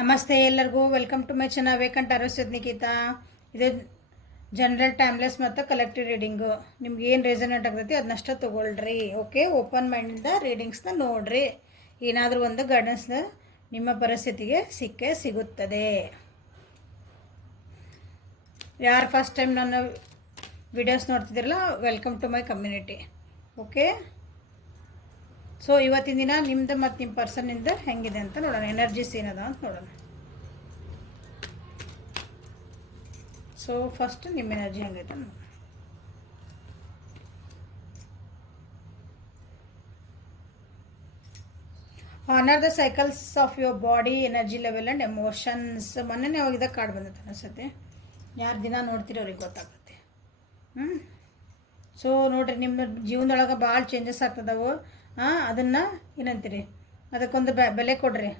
ನಮಸ್ತೆ ಎಲ್ಲರಿಗೂ welcome to my channel ವೇಕಂಟ್ ಅರಸ್ವತ್ ನಿಖಿತಾ. ಇದು ಜನರಲ್ ಟೈಮ್ಲೆಸ್ ಮತ್ತು ಕಲೆಕ್ಟಿವ್ ರೀಡಿಂಗು. ನಿಮ್ಗೆ ಏನು ರೆಸನೇಟ್ ಆಗ್ತೈತಿ ಅದನ್ನಷ್ಟ ತೊಗೊಳ್ರಿ. ಓಕೆ, ಓಪನ್ ಮೈಂಡಿಂದ ರೀಡಿಂಗ್ಸ್ನ ನೋಡ್ರಿ. ಏನಾದರೂ ಒಂದು ಗೈಡೆನ್ಸ್ನ ನಿಮ್ಮ ಪರಿಸ್ಥಿತಿಗೆ ಸಿಕ್ಕೇ ಸಿಗುತ್ತದೆ. ಯಾರು ಫಸ್ಟ್ ಟೈಮ್ ನನ್ನ ವಿಡಿಯೋಸ್ ನೋಡ್ತಿದ್ದೀರಲ್ಲ, welcome to my community. Okay, so ಇವತ್ತಿನ ದಿನ ನಿಮ್ಮದು ಮತ್ತು ನಿಮ್ಮ ಪರ್ಸನ್ನಿಂದ ಹೆಂಗಿದೆ ಅಂತ ನೋಡೋಣ. ಎನರ್ಜೀಸ್ ಏನದ ಅಂತ ನೋಡೋಣ. ಸೊ ಫಸ್ಟ್ ನಿಮ್ಮ ಎನರ್ಜಿ ಹೆಂಗೈತೆ ನೋಡೋಣ. Honour the cycles of your body, energy level and emotions. ಮೊನ್ನೆ ಅವಾಗ ಕಾರ್ಡ್ ಬಂದೈತೆ ಅನಿಸುತ್ತೆ. ಯಾರು ದಿನ ನೋಡ್ತೀರಿ ಅವ್ರಿಗೆ ಗೊತ್ತಾಗುತ್ತೆ. ಸೊ ನೋಡಿರಿ, ನಿಮ್ಮ ಜೀವನದೊಳಗೆ ಭಾಳ ಚೇಂಜಸ್ ಆಗ್ತದವು. ಅದನ್ನು ಏನಂತೀರಿ, ಅದಕ್ಕೊಂದು ಬೆಲೆ ಕೊಡ್ರಿ.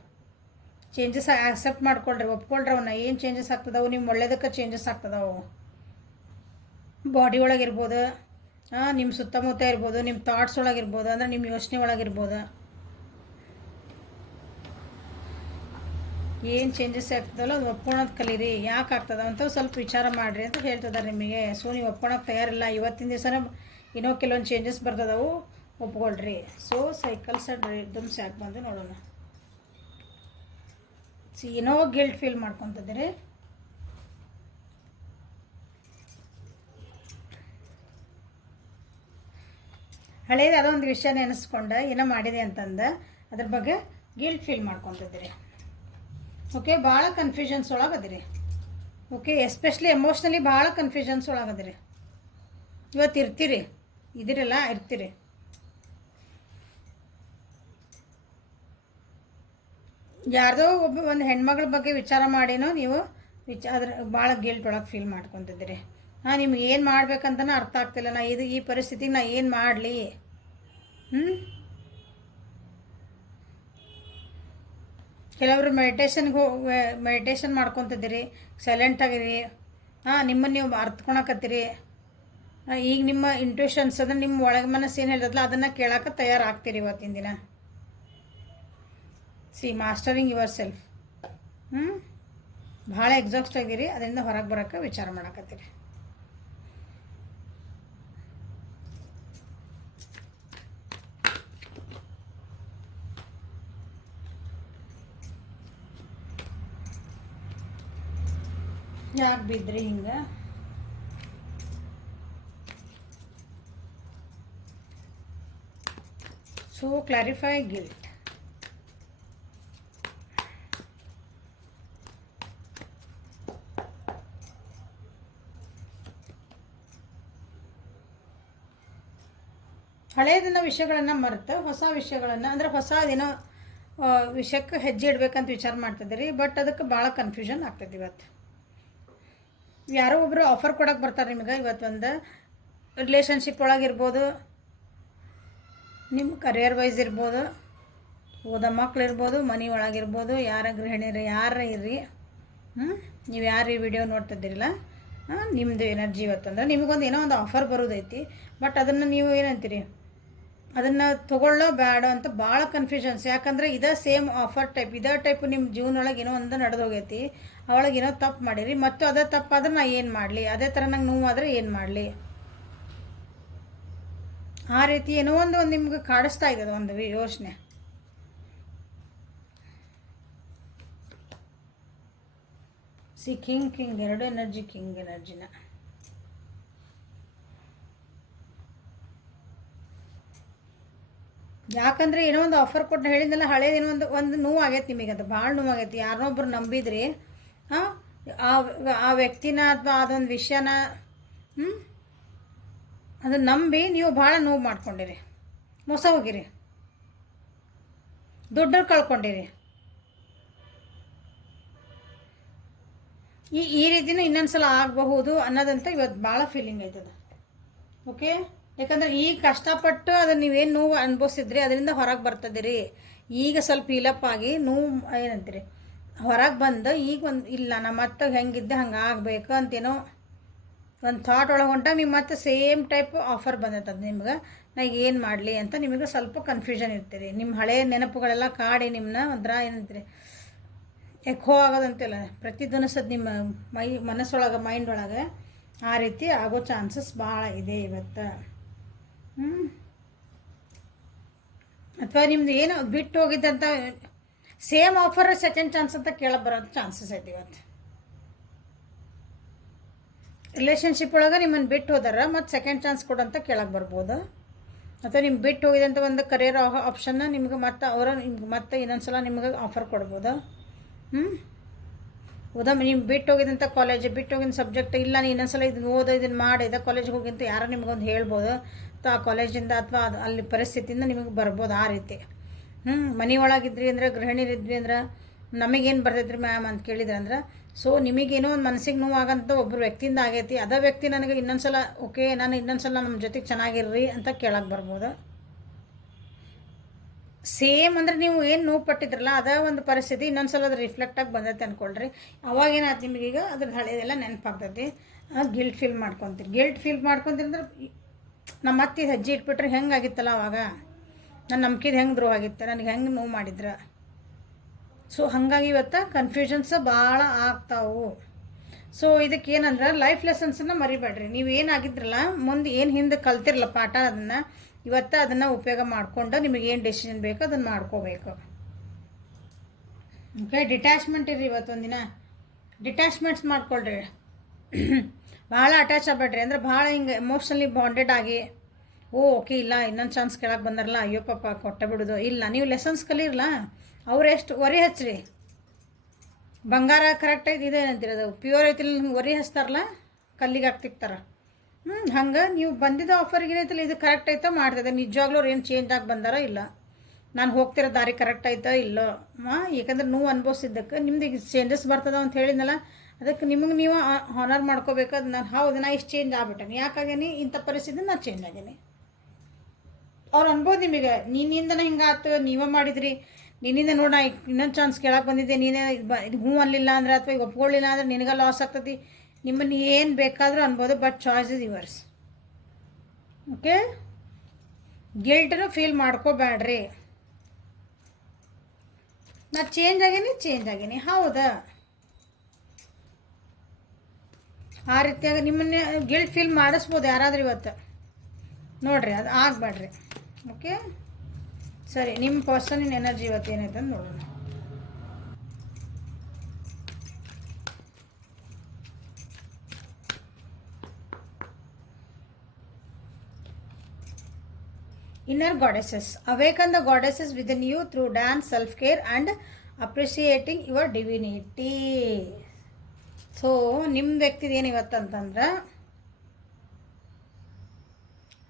ಚೇಂಜಸ್ ಆಕ್ಸೆಪ್ಟ್ ಮಾಡ್ಕೊಳ್ರಿ, ಒಪ್ಕೊಳ್ರಿ. ಅವನ್ನ ಏನು ಚೇಂಜಸ್ ಆಗ್ತದವು ನಿಮ್ಮ ಒಳ್ಳೇದಕ್ಕೆ ಚೇಂಜಸ್ ಆಗ್ತದವು. ಬಾಡಿ ಒಳಗಿರ್ಬೋದು, ನಿಮ್ಮ ಸುತ್ತಮುತ್ತ ಇರ್ಬೋದು, ನಿಮ್ಮ ಥಾಟ್ಸ್ ಒಳಗಿರ್ಬೋದು, ಅಂದರೆ ನಿಮ್ಮ ಯೋಚನೆ ಒಳಗಿರ್ಬೋದು. ಏನು ಚೇಂಜಸ್ ಆಗ್ತದಲ್ಲ ಅದು ಒಪ್ಕೊಳೋದು ಕಲೀರಿ. ಯಾಕೆ ಆಗ್ತದ ಅಂತ ಸ್ವಲ್ಪ ವಿಚಾರ ಮಾಡಿರಿ ಅಂತ ಹೇಳ್ತಿದ್ದಾರೆ ನಿಮಗೆ. ಸೊ ನೀವು ಒಪ್ಕೊಳಕ್ಕೆ ತಯಾರಿಲ್ಲ. ಇವತ್ತಿನ ದಿವಸನೇ ಏನೋ ಕೆಲವೊಂದು ಚೇಂಜಸ್ ಬರ್ತದವು, ಒಪ್ಕೊಳ್ರಿ. ಸೊ ಸೈಕಲ್ಸ್ ಆ್ಯಂಡ್ ರಿದಮ್ಸ್ ಯಾಕೆ ಬಂದು ನೋಡೋಣ. ಏನೋ ಗಿಲ್ಟ್ ಫೀಲ್ ಮಾಡ್ಕೊತಿದ್ದೀರಿ. ಹಳೇದು ಅದೊಂದು ವಿಷಯ ನೆನೆಸ್ಕೊಂಡು ಏನೋ ಮಾಡಿದೆ ಅಂತಂದು ಅದ್ರ ಬಗ್ಗೆ ಗಿಲ್ಟ್ ಫೀಲ್ ಮಾಡ್ಕೊತಿದ್ದೀರಿ. ಓಕೆ, ಭಾಳ ಕನ್ಫ್ಯೂಷನ್ಸ್ ಒಳಗದಿರಿ. ಓಕೆ, ಎಸ್ಪೆಷಲಿ ಎಮೋಷ್ನಲಿ ಭಾಳ ಕನ್ಫ್ಯೂಷನ್ಸ್ ಒಳಗದಿರಿ. ಇವತ್ತು ಇರ್ತೀರಿ, ಇದಿರಲ್ಲ ಇರ್ತೀರಿ. ಯಾರ್ದೋ ಒಂದು ಹೆಣ್ಮಗಳ ಬಗ್ಗೆ ವಿಚಾರ ಮಾಡಿನೋ ನೀವು ಅದ್ರ ಭಾಳ ಗಿಲ್ಟ್ ಒಳಗೆ ಫೀಲ್ ಮಾಡ್ಕೊತಿದ್ದೀರಿ. ನಿಮ್ಗೆ ಏನು ಮಾಡ್ಬೇಕಂತನೂ ಅರ್ಥ ಆಗ್ತಿಲ್ಲ. ಈ ಪರಿಸ್ಥಿತಿಗೆ ನಾ ಏನು ಮಾಡಲಿ. ಕೆಲವರು ಮೆಡಿಟೇಷನ್ ಮಾಡ್ಕೊತಿದ್ದೀರಿ, ಸೈಲೆಂಟಾಗಿರಿ. ನಿಮ್ಮನ್ನು ನೀವು ಅರ್ತ್ಕೊಳಕತ್ತೀರಿ. ಈಗ ನಿಮ್ಮ ಇಂಟ್ಯೂಷನ್ಸ್ ಅಂದರೆ ನಿಮ್ಮ ಒಳಗೆ ಮನಸ್ಸು ಏನು ಹೇಳ್ತದಲ್ಲ ಅದನ್ನು ಕೇಳೋಕೆ ತಯಾರಾಗ್ತೀರಿ ಇವತ್ತಿನ ದಿನ. Mastering your self. ಭಾಳ ಎಕ್ಸಾಸ್ಟ್ ಆಗಿರಿ, ಅದರಿಂದ ಹೊರಗೆ ಬರೋಕ್ಕೆ ವಿಚಾರ ಮಾಡಕತ್ತೀರಿ. ಯಾಕೆ ಬಿದ್ರಿ ಹಿಂಗೆ? So clarify guilt. ಹಳೆಯದನ್ನ ವಿಷಯಗಳನ್ನು ಮರೆತು ಹೊಸ ವಿಷಯಗಳನ್ನು, ಅಂದರೆ ಹೊಸದೇನೋ ವಿಷಯಕ್ಕೆ ಹೆಜ್ಜೆ ಇಡಬೇಕಂತ ವಿಚಾರ ಮಾಡ್ತಿದ್ದೀರಿ. ಬಟ್ ಅದಕ್ಕೆ ಭಾಳ ಕನ್ಫ್ಯೂಷನ್ ಆಗ್ತದೆ. ಇವತ್ತು ಯಾರೋ ಒಬ್ಬರು ಆಫರ್ ಕೊಡೋಕೆ ಬರ್ತಾರೆ ನಿಮಗೆ. ಇವತ್ತು ಒಂದು ರಿಲೇಷನ್ಶಿಪ್ ಒಳಗಿರ್ಬೋದು, ನಿಮ್ಮ ಕರಿಯರ್ ವೈಸ್ ಇರ್ಬೋದು, ಓದೋ ಮಕ್ಳು ಇರ್ಬೋದು, ಮನೆ ಒಳಗಿರ್ಬೋದು, ಯಾರ ಗೃಹಿಣಿಯರು ಯಾರ ಇರ್ರಿ. ನೀವು ಯಾರು ಈ ವಿಡಿಯೋ ನೋಡ್ತಿದ್ದೀರಲ್ಲ, ನಿಮ್ಮದು ಎನರ್ಜಿ ಇವತ್ತಂದ್ರೆ ನಿಮಗೊಂದು ಏನೋ ಒಂದು ಆಫರ್ ಬರೋದೈತಿ. ಬಟ್ ಅದನ್ನು ನೀವು ಏನಂತೀರಿ, ಅದನ್ನು ತೊಗೊಳ್ಳೋ ಬೇಡ ಅಂತ ಭಾಳ ಕನ್ಫ್ಯೂಷನ್ಸ್. ಯಾಕಂದರೆ ಇದೇ ಸೇಮ್ ಆಫರ್ ಟೈಪ್, ಇದೇ ಟೈಪ್ ನಿಮ್ಮ ಜೀವನೊಳಗೆ ಏನೋ ಒಂದು ನಡೆದೋಗೈತಿ. ಅವಳಗೆ ಏನೋ ತಪ್ಪು ಮಾಡಿರಿ, ಮತ್ತು ಅದೇ ತಪ್ಪಾದ್ರೆ ನಾ ಏನು ಮಾಡಲಿ, ಅದೇ ಥರ ನಂಗೆ ನೋವಾದರೆ ಏನು ಮಾಡಲಿ, ಆ ರೀತಿ ಏನೋ ಒಂದು ನಿಮ್ಗೆ ಕಾಡಿಸ್ತಾ ಇದ್ದದ ಒಂದು ಯೋಚನೆ. ಕಿಂಗ್ ಎರಡು ಎನರ್ಜಿ, ಕಿಂಗ್ ಎನರ್ಜಿನ. ಯಾಕಂದರೆ ಏನೋ ಒಂದು ಆಫರ್ ಕೊಟ್ಟು ಹೇಳಿದ್ನಲ್ಲ, ಹಳೇದೇನೋ ಒಂದು ನೋವು ಆಗೈತೆ ನಿಮಗೆ. ಅದು ಭಾಳ ನೋವಾಗೈತಿ. ಯಾರನ್ನೊಬ್ರು ನಂಬಿದ್ರಿ, ಆ ವ್ಯಕ್ತಿನ ಅಥವಾ ಅದೊಂದು ವಿಷಯನ ಅದನ್ನು ನಂಬಿ ನೀವು ಭಾಳ ನೋವು ಮಾಡ್ಕೊಂಡಿರಿ, ಮೋಸ ಹೋಗಿರಿ, ದುಡ್ಡು ಕಳ್ಕೊಂಡಿರಿ. ಈ ರೀತಿನೂ ಇನ್ನೊಂದ್ಸಲ ಆಗಬಹುದು ಅನ್ನೋದಂತ ಇವತ್ತು ಭಾಳ ಫೀಲಿಂಗ್ ಆಯ್ತದ. ಓಕೆ, ಯಾಕಂದರೆ ಈಗ ಕಷ್ಟಪಟ್ಟು ಅದನ್ನು ನೀವೇನು ನೋವು ಅನುಭವಿಸಿದ್ರಿ ಅದರಿಂದ ಹೊರಗೆ ಬರ್ತದಿರಿ. ಈಗ ಸ್ವಲ್ಪ ಹೀಲಪ್ ಆಗಿ ನೋವು ಏನಂತೀರಿ ಹೊರಗೆ ಬಂದು ಈಗ ಒಂದು ಇಲ್ಲ, ನಮ್ಮ ಮತ್ತೆ ಹೆಂಗಿದ್ದೆ ಹಂಗೆ ಆಗಬೇಕು ಅಂತೇನೋ ಒಂದು ಥಾಟ್ ಒಳಗೆ ಹೊಂಟಾಗ ನೀವು ಮತ್ತೆ ಸೇಮ್ ಟೈಪ್ ಆಫರ್ ಬಂದೈತದ ನಿಮ್ಗೆ. ನಾ ಏನು ಮಾಡಲಿ ಅಂತ ನಿಮಗೆ ಸ್ವಲ್ಪ ಕನ್ಫ್ಯೂಷನ್ ಇರ್ತೀರಿ. ನಿಮ್ಮ ಹಳೆಯ ನೆನಪುಗಳೆಲ್ಲ ಕಾಡಿ ನಿಮ್ಮನ್ನ ಒಂಥರ ಏನಂತೀರಿ ಎಕೋ ಆಗೋದಂತಿಲ್ಲ, ಪ್ರತಿಧ್ವನಿಸೋದು ನಿಮ್ಮ ಮನಸ್ಸೊಳಗೆ, ಮೈಂಡ್ ಒಳಗೆ. ಆ ರೀತಿ ಆಗೋ ಚಾನ್ಸಸ್ ಭಾಳ ಇದೆ ಇವತ್ತು. ಅಥವಾ ನಿಮ್ದು ಏನು ಬಿಟ್ಟು ಹೋಗಿದ್ದಂಥ ಸೇಮ್ ಆಫರ್ ಸೆಕೆಂಡ್ ಚಾನ್ಸ್ ಅಂತ ಕೇಳಕ್ಕೆ ಬರೋ ಚಾನ್ಸಸ್ ಐತೆ ಇವತ್ತು. ರಿಲೇಷನ್ಶಿಪ್ ಒಳಗೆ ನಿಮ್ಮನ್ನು ಬಿಟ್ಟು ಹೋದಾರ ಮತ್ತು ಸೆಕೆಂಡ್ ಚಾನ್ಸ್ ಕೊಡಂತ ಕೇಳಕ್ಕೆ ಬರ್ಬೋದು. ಅಥವಾ ನಿಮ್ಗೆ ಬಿಟ್ಟು ಹೋಗಿದಂಥ ಒಂದು ಕರಿಯರ್ ಆಪ್ಷನ್ನ ನಿಮ್ಗೆ ಮತ್ತು ನಿಮ್ಗೆ ಮತ್ತೆ ಇನ್ನೊಂದು ಸಲ ನಿಮ್ಗೆ ಆಫರ್ ಕೊಡ್ಬೋದು. ಉದಾಹರಣೆ ನೀವು ಬಿಟ್ಟು ಹೋಗಿದಂಥ ಕಾಲೇಜ್, ಬಿಟ್ಟು ಹೋಗಿದ್ದ ಸಬ್ಜೆಕ್ಟ್, ಇಲ್ಲ ನೀನು ಇನ್ನೊಂದ್ಸಲ ಇದನ್ನು ಓದೋ, ಇದನ್ನು ಮಾಡಿ, ಕಾಲೇಜಿಗೆ ಹೋಗಿ ಅಂತ ಯಾರೋ ನಿಮಗೊಂದು ಹೇಳ್ಬೋದು. ಅಥವಾ ಆ ಕಾಲೇಜಿಂದ ಅಥವಾ ಅಲ್ಲಿ ಪರಿಸ್ಥಿತಿಯಿಂದ ನಿಮಗೆ ಬರ್ಬೋದು. ಆ ರೀತಿ ಮನೆ ಒಳಗಿದ್ರಿ ಅಂದ್ರೆ, ಗೃಹಿಣಿರಿದ್ವಿ ಅಂದ್ರೆ, ನಮಗೇನು ಬರ್ತೈತ್ರಿ ಮ್ಯಾಮ್ ಅಂತ ಕೇಳಿದ್ರೆ ಅಂದ್ರೆ, ಸೊ ನಿಮಗೇನೋ ಒಂದು ಮನಸ್ಸಿಗೆ ನೋವಾಗಂತ ಒಬ್ಬರು ವ್ಯಕ್ತಿಯಿಂದ ಆಗೈತಿ, ಅದೇ ವ್ಯಕ್ತಿ ನನಗೆ ಇನ್ನೊಂದ್ಸಲ ಓಕೆ ನಾನು ಇನ್ನೊಂದ್ಸಲ ನಮ್ಮ ಜೊತೆಗೆ ಚೆನ್ನಾಗಿರ್ರಿ ಅಂತ ಕೇಳಕ್ಕೆ ಬರ್ಬೋದು. ಸೇಮ್ ಅಂದರೆ ನೀವು ಏನು ನೋವು ಪಟ್ಟಿದ್ರಲ್ಲ ಅದೇ ಒಂದು ಪರಿಸ್ಥಿತಿ ಇನ್ನೊಂದ್ಸಲ ಅದು ರಿಫ್ಲೆಕ್ಟಾಗಿ ಬಂದೈತೆ ಅಂದ್ಕೊಳ್ರಿ. ಅವಾಗೇನಾಯ್ತು ನಿಮಗೀಗ ಅದ್ರ ಹಳೆಯದೆಲ್ಲ ನೆನಪಾಗ್ತೈತಿ. ಗಿಲ್ಟ್ ಫೀಲ್ ಮಾಡ್ಕೊತೀರಿ. ಗಿಲ್ಟ್ ಫೀಲ್ ಮಾಡ್ಕೊತೀರಿ ಅಂದ್ರೆ ನಮ್ಮ ಅತ್ತೆ ಹೆಜ್ಜೆ ಇಟ್ಬಿಟ್ರೆ ಹೆಂಗೆ ಆಗಿತ್ತಲ್ಲ ಅವಾಗ, ನನ್ನ ನಂಬಿಕೆದು ಹೆಂಗೆ ದ್ರೋಹ ಆಗಿತ್ತು, ನನಗೆ ಹೆಂಗೆ ನೋವು ಮಾಡಿದ್ರೆ. ಸೊ ಹಾಗಾಗಿ ಇವತ್ತು ಕನ್ಫ್ಯೂಷನ್ಸ್ ಭಾಳ ಆಗ್ತಾವು. ಸೊ ಇದಕ್ಕೆ ಏನಂದ್ರೆ ಲೈಫ್ ಲೆಸನ್ಸನ್ನು ಮರಿಬೇಡ್ರಿ. ನೀವು ಏನಾಗಿದ್ರಲ್ಲ ಮುಂದೆ ಏನು ಹಿಂದೆ ಕಲ್ತಿರಲ್ಲ ಪಾಠ, ಅದನ್ನು ಇವತ್ತು ಅದನ್ನು ಉಪಯೋಗ ಮಾಡಿಕೊಂಡು ನಿಮಗೆ ಏನು ಡೆಸಿಷನ್ ಬೇಕೋ ಅದನ್ನು ಮಾಡ್ಕೋಬೇಕು. ಓಕೆ, ಡಿಟ್ಯಾಚ್ಮೆಂಟ್ ಇರ್ರಿ ಇವತ್ತೊಂದಿನ. ಡಿಟ್ಯಾಚ್ಮೆಂಟ್ಸ್ ಮಾಡ್ಕೊಳ್ರಿ. ಭಾಳ ಅಟ್ಯಾಚ್ ಆಗಬೇಡ್ರಿ. ಅಂದ್ರೆ ಭಾಳ ಹಿಂಗೆ ಎಮೋಷ್ನಲಿ ಬಾಂಡೆಡ್ ಆಗಿ ಓಕೆ ಇಲ್ಲ ಇನ್ನೊಂದು ಚಾನ್ಸ್ ಕೇಳಕ್ಕೆ ಬಂದಾರಲ್ಲ, ಅಯ್ಯೋ ಪಾಪ ಕೊಟ್ಟೆ ಬಿಡೋದು ಇಲ್ಲ. ನೀವು ಲೆಸನ್ಸ್ ಕಲಿರಲ್ಲ, ಅವರೆಷ್ಟು ಒರಿ ಹಚ್ಚ್ರಿ. ಬಂಗಾರ ಕರೆಕ್ಟಾಗಿ ಇದೆ ಅಂತಿರೋದು ಪ್ಯೂರ್ ಐತಿಲ್ಲ, ಒರಿ ಹಚ್ತಾರಲ್ಲ ಕಲ್ಲಿಗೆ ಹಾಕ್ತಿಕ್ತಾರ. ಹಂಗೆ ನೀವು ಬಂದಿದ್ದ ಆಫರ್ಗೆ ಏನೈತಿಲ್ಲ ಇದು ಕರೆಕ್ಟ್ ಆಯ್ತಾ ಮಾಡ್ತದೆ, ನಿಜವಾಗ್ಲೂ ಅವ್ರು ಏನು ಚೇಂಜ್ ಆಗಿ ಬಂದಾರ ಇಲ್ಲ, ನಾನು ಹೋಗ್ತಿರೋ ದಾರಿ ಕರೆಕ್ಟ್ ಆಯ್ತಾ ಇಲ್ಲೋ. ಯಾಕಂದ್ರೆ ನೀವು ಅನುಭವಿಸಿದ್ದಕ್ಕೆ ನಿಮ್ದು ಈಗ ಚೇಂಜಸ್ ಬರ್ತದ ಅಂತ ಹೇಳಿದ್ನಲ್ಲ, ಅದಕ್ಕೆ ನಿಮಗೆ ನೀವು ಹಾನರ್ ಮಾಡ್ಕೋಬೇಕು. ಅದು ನಾನು ಹೌದು ನಾ ಇಷ್ಟು ಚೇಂಜ್ ಆಗ್ಬಿಟ್ಟೇನೆ, ಯಾಕಾಗೇನಿ ಇಂಥ ಪರಿಸ್ಥಿತಿ ನಾನು ಚೇಂಜ್ ಆಗೇನಿ. ಅವ್ರು ಅನ್ಬೋದು ನಿಮಗೆ ನಿನ್ನಿಂದನೇ ಹಿಂಗೆ ಆಯ್ತು, ನೀವೇ ಮಾಡಿದ್ರಿ, ನಿನ್ನಿಂದ ನೋಡಿ ನಾ ಇನ್ನೊಂದು ಚಾನ್ಸ್ ಕೇಳಕ್ಕೆ ಬಂದಿದ್ದೆ, ನೀನೇ ಹ್ಞೂ ಅನ್ಲಿಲ್ಲ ಅಂದ್ರೆ ಅಥವಾ ಈಗ ಒಪ್ಕೊಳ್ಳಿಲ್ಲ ಅಂದ್ರೆ ನಿನಗೆ ಲಾಸ್ ಆಗ್ತದೆ. ನಿಮ್ಮನ್ನು ಏನು ಬೇಕಾದರೂ ಅನ್ಬೋದು, but choice is yours. Okay, ಗಿಲ್ಟನ್ನು ಫೀಲ್ ಮಾಡ್ಕೋಬೇಡ್ರಿ. ನಾ ಚೇಂಜ್ ಆಗೀನಿ ಹೌದಾ, ಆ ರೀತಿಯಾಗಿ ನಿಮ್ಮನ್ನ ಗಿಲ್ಟ್ ಫೀಲ್ ಮಾಡಿಸ್ಬೋದು ಯಾರಾದ್ರೂ ಇವತ್ತು. ನೋಡಿರಿ, ಅದು ಆಗಬೇಡ್ರಿ. ಓಕೆ, ಸರಿ, ನಿಮ್ಮ ಪರ್ಸನಿನ ಎನರ್ಜಿ ಇವತ್ತು ಏನೈತೆ ಅಂತ ನೋಡೋಣ. Inner goddesses. Awaken the goddesses within you through dance, self-care and appreciating your divinity. So ನಿಮ್ಮ ವ್ಯಕ್ತಿದು ಏನು ಇವತ್ತಂತಂದ್ರೆ,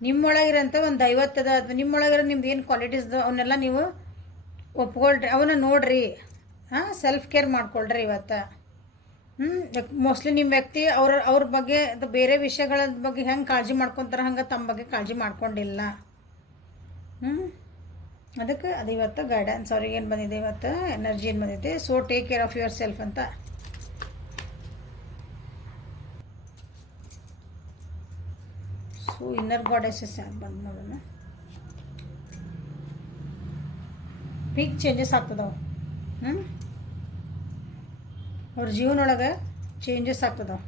ನಿಮ್ಮೊಳಗಿರೋಂಥ ಒಂದು ದೈವತ್ವದ ಅಥವಾ ನಿಮ್ಮೊಳಗಿರೋ ನಿಮ್ದು ಏನು ಕ್ವಾಲಿಟೀಸ್ ಅವನ್ನೆಲ್ಲ ನೀವು ಒಪ್ಕೊಳ್ರಿ, ಅವನ್ನ ನೋಡ್ರಿ. ಸೆಲ್ಫ್ ಕೇರ್ ಮಾಡ್ಕೊಳ್ರಿ ಇವತ್ತು. ಮೋಸ್ಟ್ಲಿ ನಿಮ್ಮ ವ್ಯಕ್ತಿ ಅವ್ರ ಬಗ್ಗೆ ಬೇರೆ ವಿಷಯಗಳ ಬಗ್ಗೆ ಹೆಂಗೆ ಕಾಳಜಿ ಮಾಡ್ಕೊತಾರೆ ಹಂಗೆ ತಮ್ಮ ಬಗ್ಗೆ ಕಾಳಜಿ ಮಾಡ್ಕೊಂಡಿಲ್ಲ. ಅದಕ್ಕೆ ಅದು ಇವತ್ತು ಗೈಡೆನ್ಸ್ ಅವ್ರಿಗೆ ಏನು ಬಂದಿದೆ, ಇವತ್ತು ಎನರ್ಜಿ ಏನು ಬಂದಿದೆ. So take care of yourself ಅಂತ. ಸೊ ಇನ್ನರ್ ಗಾಡೆಸಸ್ ಯಾರು ಬಂದು ನೋಡೋಣ. ಬಿಗ್ ಚೇಂಜಸ್ ಆಗ್ತದವು. ಅವ್ರ ಜೀವನೊಳಗೆ ಚೇಂಜಸ್ ಆಗ್ತದವು.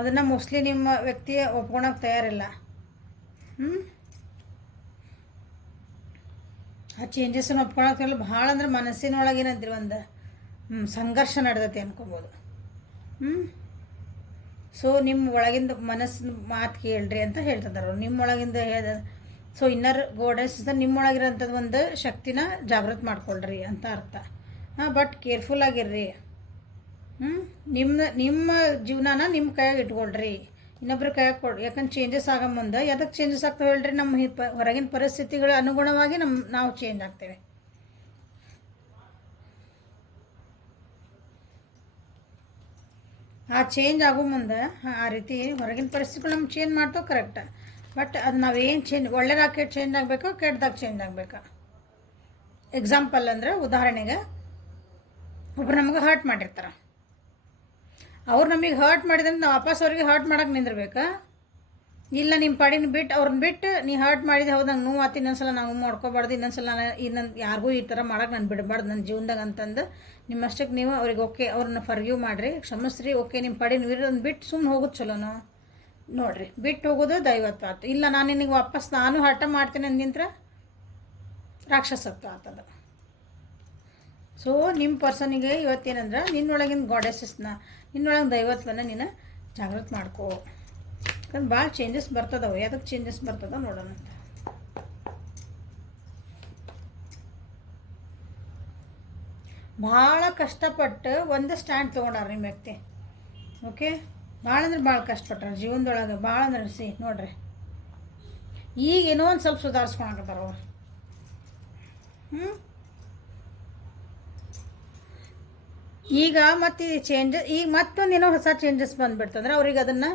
ಅದನ್ನು ಮೋಸ್ಟ್ಲಿ ನಿಮ್ಮ ವ್ಯಕ್ತಿ ಒಪ್ಕೊಳಕ್ಕೆ ತಯಾರಿಲ್ಲ. ಆ ಚೇಂಜಸ್ಸನ್ನು ಒಪ್ಕೊಳಕ್ಕೆಲ್ಲ ಭಾಳ ಅಂದ್ರೆ ಮನಸ್ಸಿನೊಳಗೇನಂತೀರಿ ಒಂದು ಸಂಘರ್ಷ ನಡೆದೈತಿ ಅನ್ಕೋಬೋದು. ಸೊ ನಿಮ್ಮ ಒಳಗಿಂದ ಮನಸ್ಸಿನ ಮಾತು ಕೇಳ್ರಿ ಅಂತ ಹೇಳ್ತಿದ್ದಾರೆ ಅವ್ರು. ನಿಮ್ಮೊಳಗಿಂದ ಸೊ ಇನ್ನರ್ ಗೋಡೆಸ್ ನಿಮ್ಮೊಳಗಿರೋಂಥದ್ದು ಒಂದು ಶಕ್ತಿನ ಜಾಗೃತಿ ಮಾಡ್ಕೊಳ್ರಿ ಅಂತ ಅರ್ಥ. ಬಟ್ ಕೇರ್ಫುಲ್ ಆಗಿರ್ರಿ. ನಿಮ್ಮ ಜೀವನನ ನಿಮ್ಮ ಕೈಯಾಗ ಇಟ್ಕೊಳ್ರಿ, ಇನ್ನೊಬ್ರ ಕೈಯಾಗ ಕೊಡ್ರಿ. ಯಾಕಂದ್ರೆ ಚೇಂಜಸ್ ಆಗೋ ಮುಂದೆ ಯಾವ್ದಕ್ಕೆ ಚೇಂಜಸ್ ಆಗ್ತವೆ ಹೇಳ್ರಿ, ನಮ್ಮ ಹೊರಗಿನ ಪರಿಸ್ಥಿತಿಗಳ ಅನುಗುಣವಾಗಿ ನಾವು ಚೇಂಜ್ ಆಗ್ತೇವೆ. ಆ ಚೇಂಜ್ ಆಗೋ ಮುಂದೆ ಆ ರೀತಿ ಹೊರಗಿನ ಪರಿಸ್ಥಿತಿಗಳು ನಮ್ಗೆ ಚೇಂಜ್ ಮಾಡ್ತಾವೆ ಕರೆಕ್ಟ್. ಬಟ್ ಅದು ನಾವೇನು ಚೇಂಜ್ ಒಳ್ಳೆದಾಗಿ ಚೇಂಜ್ ಆಗಬೇಕು, ಕೆಟ್ಟದಾಗ ಚೇಂಜ್ ಆಗಬೇಕು. ಎಕ್ಸಾಂಪಲ್ ಅಂದರೆ ಉದಾಹರಣೆಗೆ ಒಬ್ರು ನಮಗೆ ಹರ್ಟ್ ಮಾಡಿರ್ತಾರೆ. ಅವ್ರು ನಮಗೆ ಹರ್ಟ್ ಮಾಡಿದ್ರೆ ನಾವು ವಾಪಸ್ ಅವ್ರಿಗೆ ಹರ್ಟ್ ಮಾಡೋಕೆ ನಿಂದಿರ್ಬೇಕಾ? ಇಲ್ಲ ನಿಮ್ಮ ಪಾಡಿನ ಬಿಟ್ಟು ಅವ್ರನ್ನ ಬಿಟ್ಟು ನೀ ಹರ್ಟ್ ಮಾಡಿದೆ ಹೌದು ನಂಗೆ ನೋವು ಆತು ಇನ್ನೊಂದ್ಸಲ ನಾವು ಮಾಡ್ಕೋಬಾರ್ದು ಇನ್ನೊಂದ್ಸಲ ನಾನು ಇನ್ನೊಂದು ಯಾರಿಗೂ ಈ ಥರ ಮಾಡೋಕೆ ನಾನು ಬಿಡಬಾರ್ದು ನನ್ನ ಜೀವನದಾಗ ಅಂತಂದು ನಿಮ್ಮಷ್ಟಕ್ಕೆ ನೀವು ಅವ್ರಿಗೆ ಓಕೆ ಅವ್ರನ್ನ ಫರ್ಗ್ಯೂ ಮಾಡಿರಿ ಕ್ಷಮಿಸ್ರಿ ಓಕೆ ನಿಮ್ಮ ಪಾಡಿನ ವಿರೋಧ ಬಿಟ್ಟು ಸುಮ್ಮನೆ ಹೋಗೋದು ಚಲೋನು ನೋಡಿರಿ ಬಿಟ್ಟು ಹೋಗೋದು ದೈವತ್ವ ಆಯ್ತು ಇಲ್ಲ ನಾನು ನಿನಗೆ ವಾಪಸ್ ನಾನು ಹಠ ಮಾಡ್ತೀನಿ ಅಂದಿಂತ್ರ ರಾಕ್ಷಸತ್ವ ಆಗ್ತದ ಸೊ ನಿಮ್ಮ ಪರ್ಸನಿಗೆ ಇವತ್ತೇನಂದ್ರೆ ನಿನ್ನೊಳಗಿನ ಗಾಡೆಸಸ್ನ ನಿನ್ನೊಳಗಿನ ದೈವತ್ವನ ನೀನು ಜಾಗೃತಿ ಮಾಡ್ಕೋ ಯಾಕಂದ್ರೆ ಭಾಳ ಚೇಂಜಸ್ ಬರ್ತದವು ಯಾವುದಕ್ಕೆ ಚೇಂಜಸ್ ಬರ್ತದ ನೋಡೋಣ ಅಂತ ಭಾಳ ಕಷ್ಟಪಟ್ಟು ಒಂದು ಸ್ಟ್ಯಾಂಡ್ ತೊಗೊಂಡಾರ ನಿಮ್ಮ ವ್ಯಕ್ತಿ ಓಕೆ ಭಾಳ ಅಂದ್ರೆ ಭಾಳ ಕಷ್ಟಪಟ್ಟಾರ ಜೀವನದೊಳಗೆ ಭಾಳ ನಡೆಸಿ ನೋಡ್ರಿ ಈಗ ಏನೋ ಒಂದು ಸ್ವಲ್ಪ ಸುಧಾರಿಸ್ಕೊಳಕತ್ತಾರ ಅವ್ರು ಈಗ ಮತ್ತು ಚೇಂಜಸ್ ಈಗ ಮತ್ತೊಂದು ಏನೋ ಹೊಸ ಚೇಂಜಸ್ ಬಂದುಬಿಡ್ತಂದ್ರೆ ಅವ್ರಿಗೆ ಅದನ್ನು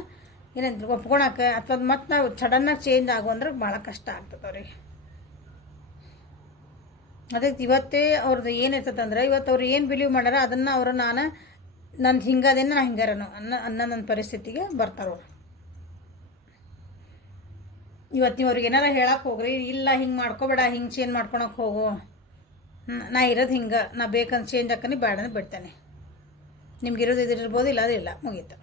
ಏನಂತ ಒಪ್ಕೊಳಕ್ಕೆ ಅಥವಾ ಮತ್ತು ನಾವು ಸಡನ್ನಾಗಿ ಚೇಂಜ್ ಆಗೋ ಅಂದ್ರೆ ಭಾಳ ಕಷ್ಟ ಆಗ್ತದೆ ಅವ್ರಿಗೆ ಅದಕ್ಕೆ ಇವತ್ತೇ ಅವ್ರದ್ದು ಏನಿರ್ತದಂದ್ರೆ ಇವತ್ತು ಅವ್ರು ಏನು ಬಿಲೀವ್ ಮಾಡ್ಯಾರ ಅದನ್ನು ಅವರು ನಂದು ಹಿಂಗದೇನು ನಾ ಹಿಂಗಾರನು ನನ್ನ ಪರಿಸ್ಥಿತಿಗೆ ಬರ್ತಾರವ್ರು ಇವತ್ತು ನೀವು ಅವ್ರಿಗೆ ಏನಾರ ಹೇಳಕ್ಕೆ ಹೋಗ್ರಿ ಇಲ್ಲ ಹಿಂಗೆ ಮಾಡ್ಕೋಬೇಡ ಹಿಂಗೆ ಚೇಂಜ್ ಮಾಡ್ಕೊಳಕ್ಕೆ ಹೋಗು ನಾ ಇರೋದು ಹಿಂಗೆ ನಾ ಬೇಕಂತ ಚೇಂಜ್ ಹಾಕನಿ ಬೇಡ ಅಂದ್ರೆ ಬಿಡ್ತಾನೆ ನಿಮ್ಗೆ ಇರೋದು ಇದಿರ್ಬೋದು ಇಲ್ಲ ಅದಿಲ್ಲ ಮುಗೀತು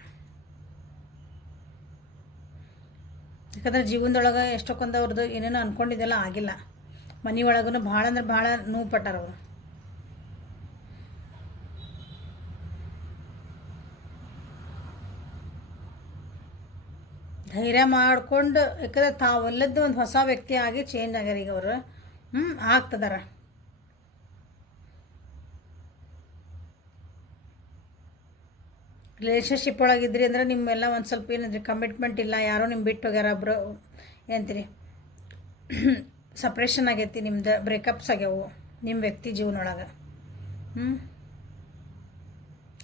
ಯಾಕಂದ್ರೆ ಜೀವನದೊಳಗೆ ಎಷ್ಟೊಂದು ಅವ್ರದ್ದು ಏನೇನೋ ಅಂದ್ಕೊಂಡಿದ್ದೆಲ್ಲ ಆಗಿಲ್ಲ ಮನೆಯೊಳಗೂ ಭಾಳ ಅಂದ್ರೆ ಭಾಳ ನೋವು ಪಟ್ಟಾರ ಅವರು ಧೈರ್ಯ ಮಾಡಿಕೊಂಡು ಯಾಕಂದ್ರೆ ತಾವಲ್ಲದ್ದು ಒಂದು ಹೊಸ ವ್ಯಕ್ತಿ ಆಗಿ ಚೇಂಜ್ ಆಗ್ಯಾರ ಈಗ ಅವರು ಆಗ್ತದಾರ ರಿಲೇಷನ್ಶಿಪ್ ಒಳಗಿದ್ರಿ ಅಂದ್ರೆ ನಿಮ್ಮೆಲ್ಲ ಒಂದು ಸ್ವಲ್ಪ ಏನಂದ್ರೆ ಕಮಿಟ್ಮೆಂಟ್ ಇಲ್ಲ ಯಾರೋ ನಿಮ್ಮ ಬಿಟ್ಟು ಹೋಗ್ಯಾರ ಒಬ್ಬರು ಏನಂತೀರಿ ಸಪ್ರೇಷನ್ ಆಗೈತಿ ನಿಮ್ದು ಬ್ರೇಕಪ್ಸ್ ಆಗ್ಯಾವು ನಿಮ್ಮ ವ್ಯಕ್ತಿ ಜೀವನೊಳಗೆ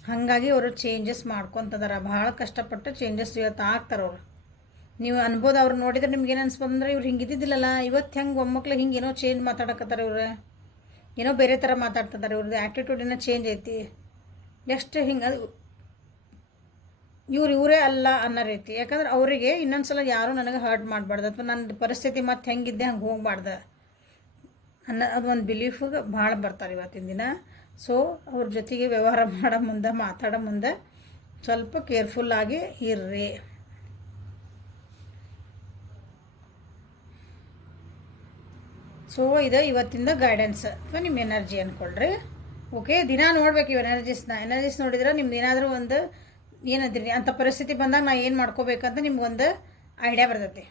ಹಾಗಾಗಿ ಅವರು ಚೇಂಜಸ್ ಮಾಡ್ಕೊತದಾರ ಭಾಳ ಕಷ್ಟಪಟ್ಟು ಚೇಂಜಸ್ ಇವತ್ತು ಆಗ್ತಾರೆ ಅವರು ನೀವು ಅನ್ಬೋದು ಅವ್ರು ನೋಡಿದ್ರೆ ನಿಮ್ಗೆ ಏನು ಅನ್ಸ್ಬೋದು ಅಂದ್ರೆ ಇವ್ರು ಹಿಂಗೆ ಇದ್ದಿದ್ದಿಲ್ಲಲ್ಲ ಇವತ್ತು ಹೆಂಗೆ ಒಮ್ಮಕ್ಳು ಹಿಂಗೆ ಏನೋ ಚೇಂಜ್ ಮಾತಾಡಕತ್ತಾರೆ ಇವ್ರು ಏನೋ ಬೇರೆ ಥರ ಮಾತಾಡ್ತಿದ್ದಾರೆ ಇವ್ರದ್ದು ಆ್ಯಟಿಟ್ಯೂಡ್ ಏನೋ ಚೇಂಜ್ ಐತಿ ಎಷ್ಟು ಹಿಂಗೆ ಇವರೇ ಅಲ್ಲ ಅನ್ನೋ ರೀತಿ ಯಾಕಂದ್ರೆ ಅವರಿಗೆ ಇನ್ನೊಂದು ಸಲ ಯಾರೂ ನನಗೆ ಹರ್ಟ್ ಮಾಡಬಾರ್ದು ಅಥವಾ ನನ್ನ ಪರಿಸ್ಥಿತಿ ಮತ್ತು ಹೆಂಗಿದ್ದೆ ಹಂಗೆ ಹೋಗಬಾರ್ದು ಅದೊಂದು ಬಿಲೀಫಿಗೆ ಭಾಳ ಬರ್ತಾರೆ ಇವತ್ತಿನ ದಿನ ಸೊ ಅವ್ರ ಜೊತೆಗೆ ವ್ಯವಹಾರ ಮಾಡೋ ಮುಂದೆ ಮಾತಾಡೋ ಮುಂದೆ ಸ್ವಲ್ಪ ಕೇರ್ಫುಲ್ಲಾಗಿ ಇರ್ರಿ ಸೊ ಇದು ಇವತ್ತಿಂದ ಗೈಡೆನ್ಸ್ ಅಥವಾ ನಿಮ್ಮ ಎನರ್ಜಿ ಅಂದ್ಕೊಳ್ರಿ ಓಕೆ ದಿನ ನೋಡ್ಬೇಕು ಇವು ಎನರ್ಜೀಸ್ ನೋಡಿದ್ರೆ ನಿಮ್ದು ಏನಾದರೂ ಒಂದು ಏನಂತೀರಿ ಅಂಥ ಪರಿಸ್ಥಿತಿ ಬಂದಾಗ ನಾ ಏನು ಮಾಡ್ಕೋಬೇಕಂತ ನಿಮ್ಗೊಂದು ಐಡಿಯಾ ಬರ್ತೈತಿ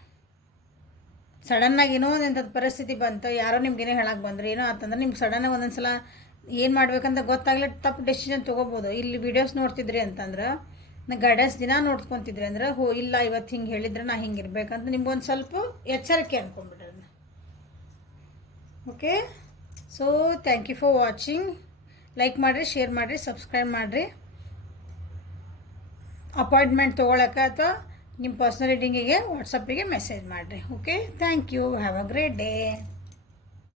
ಸಡನ್ನಾಗಿ ಏನೋ ಒಂದಂಥದ್ದು ಪರಿಸ್ಥಿತಿ ಬಂತು ಯಾರೋ ನಿಮ್ಗೇನೋ ಹೇಳಕ್ಕೆ ಬಂದ್ರು ಏನೋ ಅಂತಂದ್ರೆ ನಿಮ್ಗೆ ಸಡನ್ನಾಗಿ ಒಂದೊಂದು ಸಲ ಏನು ಮಾಡ್ಬೇಕಂತ ಗೊತ್ತಾಗಲಿ ತಪ್ಪು ಡೆಸಿಷನ್ ತೊಗೋಬೋದು ಇಲ್ಲಿ ವೀಡಿಯೋಸ್ ನೋಡ್ತಿದ್ರಿ ಅಂತಂದ್ರೆ ನಾ ಗೈಡೆನ್ಸ್ ದಿನ ನೋಡ್ಕೊತಿದ್ರಿ ಅಂದ್ರೆ ಇಲ್ಲ ಇವತ್ತು ಹಿಂಗೆ ಹೇಳಿದ್ರೆ ನಾ ಹಿಂಗೆ ಇರಬೇಕಂತ ನಿಮ್ಗೊಂದು ಸ್ವಲ್ಪ ಎಚ್ಚರಿಕೆ ಅಂದ್ಕೊಂಡ್ಬಿಡ್ರಿ ಅದನ್ನ okay so thank you for watching like ಮಾಡಿರಿ ಶೇರ್ ಮಾಡಿರಿ ಸಬ್ಸ್ಕ್ರೈಬ್ ಮಾಡಿರಿ ಅಪಾಯಿಂಟ್ಮೆಂಟ್ ತೊಗೊಳಕ್ಕೆ ಅಥವಾ ನಿಮ್ಮ ಪರ್ಸ್ನಲ್ ರೀಡಿಂಗಿಗೆ ವಾಟ್ಸಪ್ಪಿಗೆ ಮೆಸೇಜ್ ಮಾಡಿರಿ okay thank you have a great day